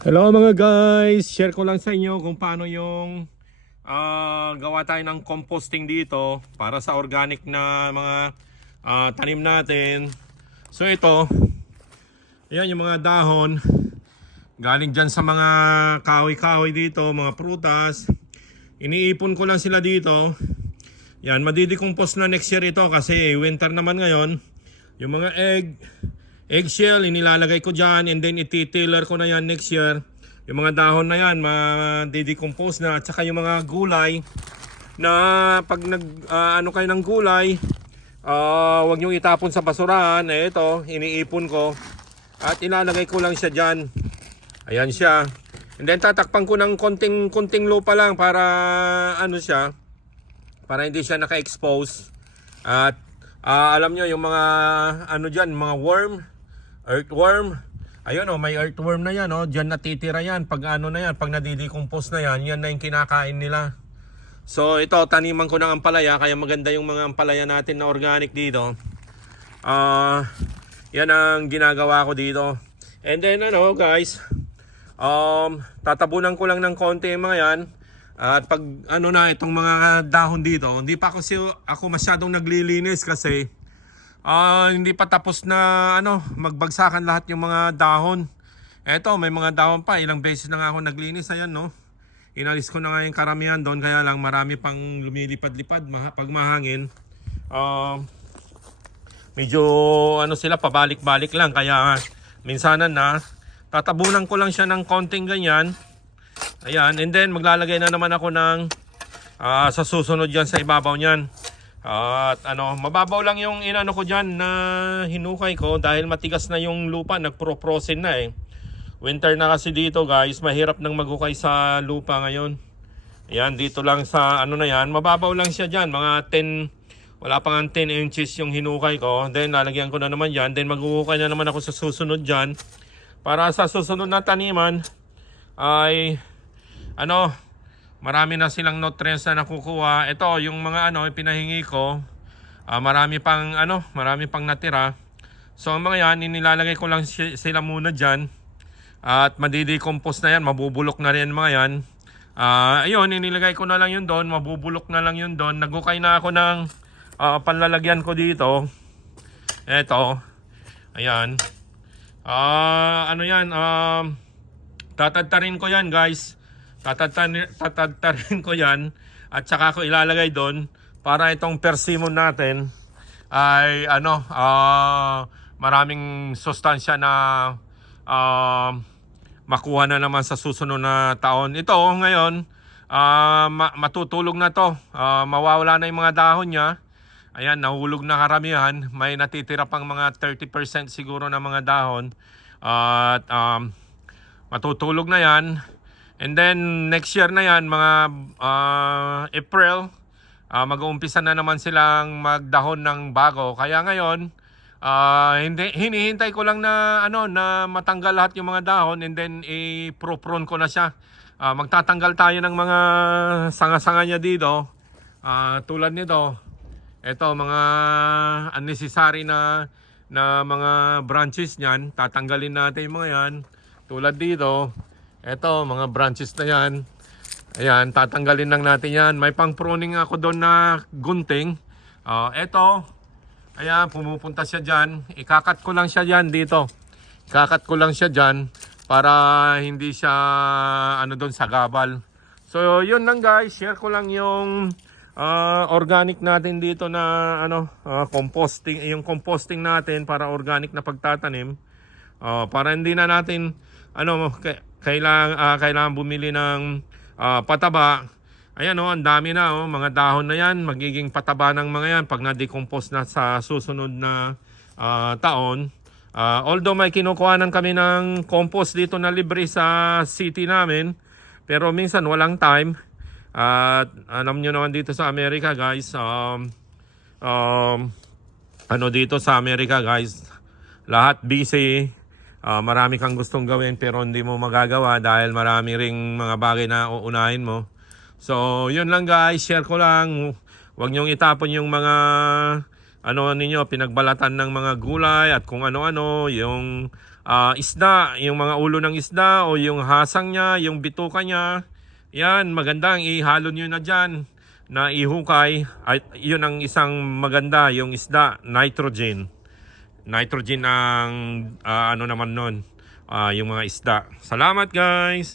Hello mga guys, share ko lang sa inyo kung paano yung ah, gawa tayo ng composting dito para sa organic na mga ah, tanim natin. So ito, ayan yung mga dahon galing dyan sa mga kahoy-kahoy dito, mga prutas. Iniipon ko lang sila dito. Yan, madidecompose na next year ito kasi winter naman ngayon. Yung mga egg, eggshell, inilalagay ko dyan and then ititiller ko na yan next year. Yung mga dahon na yan, ma-decompose na. At saka yung mga gulay na pag nag, ah, ano kayo ng gulay, ah, wag nyo itapon sa basurahan. Eh, ito, iniipon ko. At ilalagay ko lang siya dyan. Ayan siya. And then tatakpan ko ng konting, konting lupa lang para ano siya, para hindi siya naka-expose. At ah, alam nyo yung mga ano dyan, mga worm, earthworm. Ayun oh, may earthworm na yan oh. Diyan natitira yan pag ano na yan, pag nadidecompose na yan, yan na yung kinakain nila. So ito, taniman ko ng ampalaya, kaya maganda yung mga ampalaya natin na organic dito. Ah, yan ang ginagawa ko dito. And then ano guys, um, tatabunan ko lang ng konti yung mga yan. At pag ano na itong mga dahon dito, hindi pa ako, ako masyadong naglilinis kasi ah, hindi pa tapos na ano, magbagsakan lahat yung mga dahon. Eto, may mga dahon pa. Ilang beses na nga ako naglinis. Ayan, no? Inalis ko na nga yung karamihan doon. Kaya lang marami pang lumilipad-lipad pag mahangin. Um, medyo ano sila pabalik-balik lang kaya minsanan na tatabunan ko lang siya ng konting ganyan ayan and then maglalagay na naman ako ng ah, sa susunod yan sa ibabaw niyan at ano mababaw lang yung inano ko dyan na hinukay ko dahil matigas na yung lupa nagpro-frozen na eh winter na kasi dito guys mahirap nang maghukay sa lupa ngayon ayan dito lang sa ano na yan mababaw lang siya dyan mga 10 wala pa nga 10 inches yung hinukay ko. Then lalagyan ko na naman yan. Then maghuhukay na naman ako sa susunod dyan. Para sa susunod na taniman ay ano, marami na silang nutrients na nakukuha. Ito, yung mga ano, pinahingi ko. ah, marami pang ano, marami pang natira. So ang mga yan, inilalagay ko lang si- sila muna dyan. At madidecompose na yan, mabubulok na rin mga yan. Ah, ayun, inilagay ko na lang yun doon, mabubulok na lang yun doon. Nagukay na ako ng ah, panlalagyan ko dito. Eto. Ayan. Ah, ano yan? Um, tatadtarin ko yan, guys. Tatadtarin, tatadtarin ko yan. At saka ko ilalagay doon para itong persimmon natin ay ano, ah, maraming sustansya na ah, makuha na naman sa susunod na taon. Ito ngayon, ma- matutulog na to. Ah, mawawala na yung mga dahon niya. Ayan, nahulog na karamihan. May natitira pang mga 30% siguro na mga dahon. At um, matutulog na yan. And then next year na yan, mga ah, April, ah, mag-uumpisa na naman silang magdahon ng bago. Kaya ngayon, ah, hindi, hinihintay ko lang na, ano, na matanggal lahat yung mga dahon and then i-pro-prune ko na siya. Ah, magtatanggal tayo ng mga sanga-sanga niya dito. Ah, tulad nito, ito mga unnecessary na na mga branches niyan, tatanggalin natin yung mga yan. Tulad dito, ito mga branches na yan. Ayan, tatanggalin lang natin yan. May pang pruning ako doon na gunting. Ah, ito, ayan, pumupunta siya dyan. Ikakat ko lang siya dyan dito. Ikakat ko lang siya dyan para hindi siya ano doon sa gabal. So, yun lang guys. Share ko lang yung ah, organic natin dito na ano ah, composting yung composting natin para organic na pagtatanim Ah, para hindi na natin ano kailangan ah, kailangan bumili ng ah, pataba. Ayan oh ang dami na oh mga dahon na yan. Magiging pataba ng mga yan pag na-decompose na sa susunod na ah, taon. Ah, although may kinukuhanan kami ng compost dito na libre sa city namin pero minsan walang time. At alam nyo naman dito sa Amerika guys, um, um, ano dito sa Amerika guys, lahat busy, uh, marami kang gustong gawin pero hindi mo magagawa dahil marami ring mga bagay na uunahin mo. So, yun lang guys, share ko lang. Huwag niyong itapon yung mga ano ninyo, pinagbalatan ng mga gulay at kung ano-ano, yung uh, isda, yung mga ulo ng isda o yung hasang niya, yung bituka niya. Yan, magandang ihalo niyo na dyan na ihukay. At yun ang isang maganda, yung isda, nitrogen nitrogen ang uh, ano naman nun, uh, yung mga isda. Salamat guys!